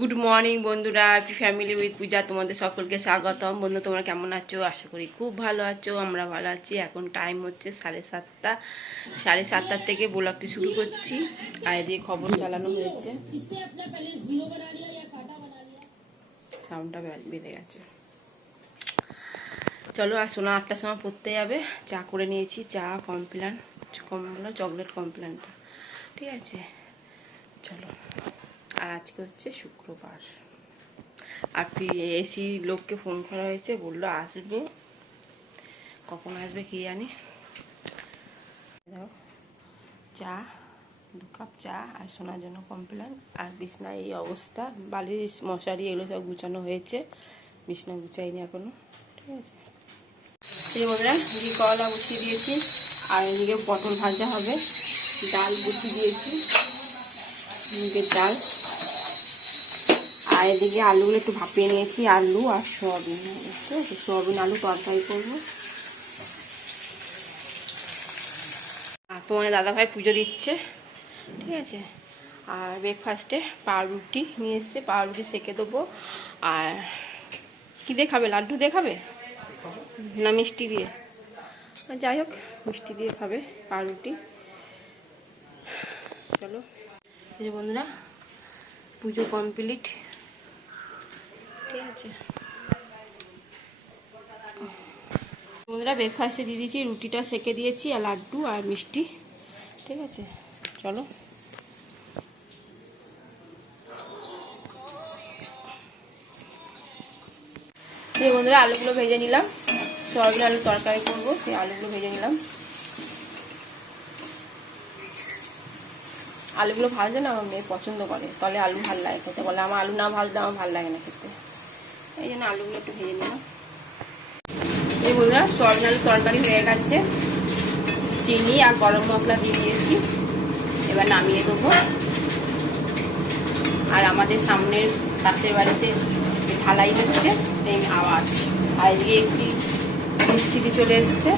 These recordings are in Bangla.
গুড মর্নিং বন্ধুরা হ্যাপি ফ্যামিলি উইথ পূজা তোমাদের সকলকে স্বাগতম। বন্ধু তোমরা কেমন আছো? আশা করি খুব ভালো আছো, আমরা ভালো আছি। এখন টাইম হচ্ছে সাড়ে সাতটা। সাড়ে সাতটার থেকে ব্লগটি শুরু করছি। আর দিয়ে খবর চালানো হয়েছে। সাউন্ডটা বেড়ে গেছে। চলো, আর সোনা আটটার সময় পড়তে যাবে। চা করে নিয়েছি, চা কমপ্ল্যান কম চকলেট কমপ্ল্যানটা ঠিক আছে? চলো। আর আজকে হচ্ছে শুক্রবার। আর এসি লোককে ফোন করা হয়েছে, বলল আসবে। কখন আসবে কি জানি? চা, দু কাপ চা আর সোনার জন্য কমপ্লেন আর বিছনা এই অবস্থা, বালিশ, মশারি এগুলো সব গুছানো হয়েছে। বিছনা গুছাইনি এখনও, ঠিক আছে? কলা বসিয়ে দিয়েছি, আর এদিকে পটল ভাজা হবে। ডাল বসিয়ে দিয়েছি। মুগের ডাল। আর এদিকে আলুগুলো একটু ভাপিয়ে নিয়েছি, আলু আর সোয়াবিন। আছে সোয়াবিন, আলু তরকারি করব। তোমার দাদাভাই পুজো দিচ্ছে, ঠিক আছে? আর ব্রেকফাস্টে পাউরুটি নিয়ে এসছে, পাউরুটি সেকে দেবো। আর কী দিয়ে খাবে? লাড্ডু দিয়ে খাবে? না, মিষ্টি দিয়ে? যাই হোক, মিষ্টি দিয়ে খাবে পাউরুটি। চলো। বন্ধুরা, পুজো কমপ্লিট বন্ধুরা ব্রেকফাস্টে দিয়ে দিয়েছি, রুটিটা সেকে দিয়েছি, আর লাড্ডু আর মিষ্টি। ঠিক আছে? চলো। এই বন্ধুরা আলুগুলো ভেজে নিলাম। সয়াবিন আলু তরকারি করব, সেই আলুগুলো ভেজে নিলাম। আলুগুলো ভাজলে না আমার মেয়ে পছন্দ করে, তাহলে আলু ভালো লাগে খেতে। বলে আমার আলু না ভাজলে আমার ভালো লাগে না খেতে। এই জন্য আলুগুলো একটু ভেজে নিলাম। এই বন্ধুরা সয়াবিন আলু তরকারি হয়ে গেছে। চিনি আর গরম মশলা দিয়ে দিয়েছি। এবার নামিয়ে দেবো। আর আমাদের সামনের পাশের বাড়িতে ঢালাই হচ্ছে, সেই আওয়াজ। আর এদিকে এসি, মিস্ত্রি চলে এসছে।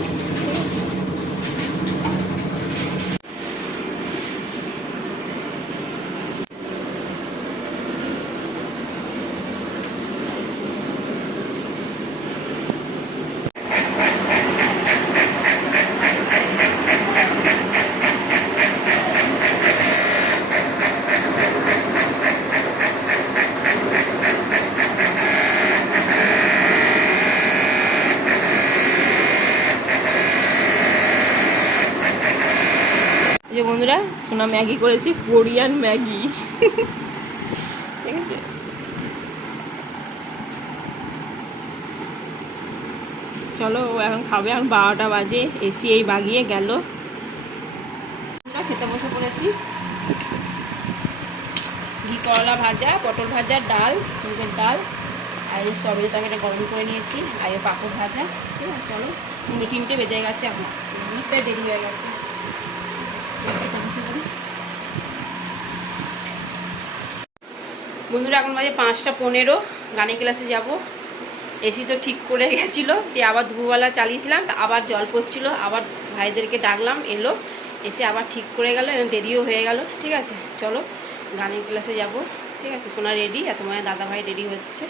যে বন্ধুরা, সোনা ম্যাগি করেছি, কোরিয়ান ম্যাগি। ঠিক আছে? চলো, ও এখন খাবে, এখন বারোটা বাজে, এসি এই বাগিয়ে গেল। আমরা খেতে বসে পড়েছি। ঘি, করলা ভাজা, পটল ভাজা, ডাল, মুগের ডাল, আর এই সবজি তরকারিটা গরম করে নিয়েছি, আর এই পাঁপড় ভাজা। ঠিক আছে, চলো। তিনটে বেজে গেছে, এখন অনেকটাই দেরি হয়ে গেছে। বন্ধুরা, এখন বাজে পাঁচটা পনেরো। গানের ক্লাসে যাব। এসি তো ঠিক করে গেছিল দিয়ে আবার দুপুরবেলা চালিয়েছিলাম, তা আবার জল পড়ছিল, আবার ভাইদেরকে ডাকলাম, এলো, এসে আবার ঠিক করে গেল এবং দেরিও হয়ে গেল, ঠিক আছে? চলো, গানের ক্লাসে যাব, ঠিক আছে? সোনা রেডি, আর দাদা ভাই রেডি হচ্ছে।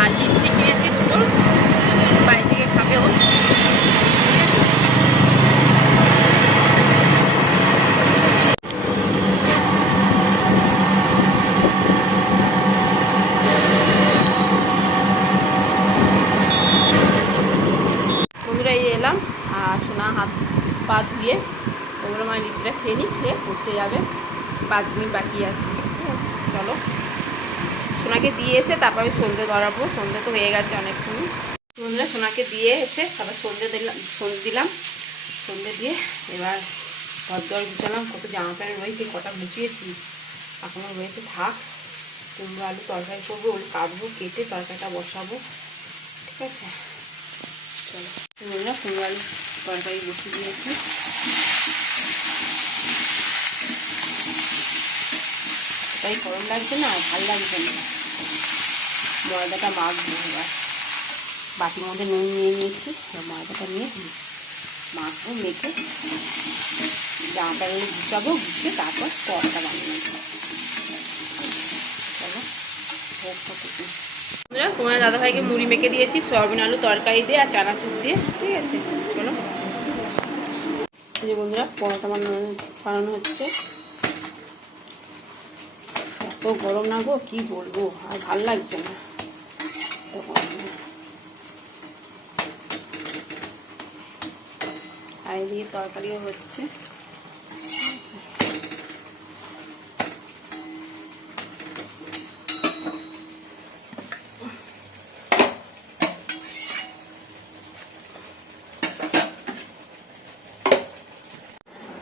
আর ইডলি কিনেছি দুটো বাড়ি থেকে খাবে ও এলাম আর সোনা হাত পা ধুয়ে ওগুলো মানে লিপিটা খেয়ে নি খেয়ে পড়তে যাবে। পাঁচ মিনিট বাকি আছে, ঠিক আছে? চলো। সোনাকে দিয়ে এসে তারপর আমি সন্ধে ধরাবো। সন্ধে তো হয়ে গেছে অনেকক্ষণ। বন্ধুরা সোনাকে দিয়ে এসে তারপর সন্ধে দিলাম সন্ধে দিলাম। সন্ধে দিয়ে এবার ঘর দর গুছালাম। কত জামা প্যান্ট রয়েছে, কটা গুছিয়েছি। এখনও রয়েছে, থাক। কুমড়ো আলু তরকারি করব ওই কাটবো, কেটে তরকারিটা বসাবো। ঠিক আছে? চলো বন্ধুরা কুমড়ো আলু তরকারি বসিয়ে দিয়েছি। তাই গরম লাগছে না ভালো লাগছে না? ময়দাটা মাখবো এবার। বাটির মধ্যে নুন নিয়ে নিয়েছি ময়দাটা নিয়ে মাখবো, মেখে জামা প্যান্ট গুছাবো, গুছিয়ে তারপর পরটা বানিয়ে। বন্ধুরা তোমার দাদাভাইকে মুড়ি মেখে দিয়েছি, সয়াবিন আলু তরকারি দিয়ে আর চানাচুর দিয়ে, ঠিক আছে? চলো। বন্ধুরা, পরোটা বানানো বানানো হচ্ছে। এত গরম না গো, কি বলব, আর ভালো লাগছে না। না। আর এদিকে তরকারিও হচ্ছে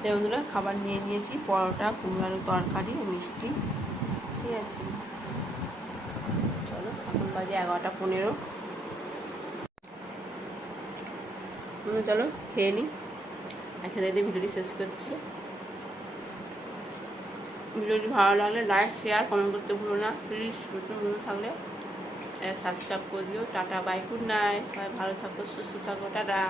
তো বন্ধুরা, খাবার নিয়ে নিয়েছি, পরোটা, কুমড়ার তরকারি, মিষ্টি ঠিক আছে এখন বাজে এগারোটা পনেরো। চলো খেয়ে নিই আর খেতে দিয়ে ভিডিওটি শেষ করছি। ভিডিওটি ভালো লাগলে লাইক শেয়ার কমেন্ট করতে ভুলো না। প্লিজ নতুন ভুলো থাকলে সাবস্ক্রাইব করে দিও। টাটা বাই গুড সবাই ভালো থাকো, সুস্থ থাকো, টাটা।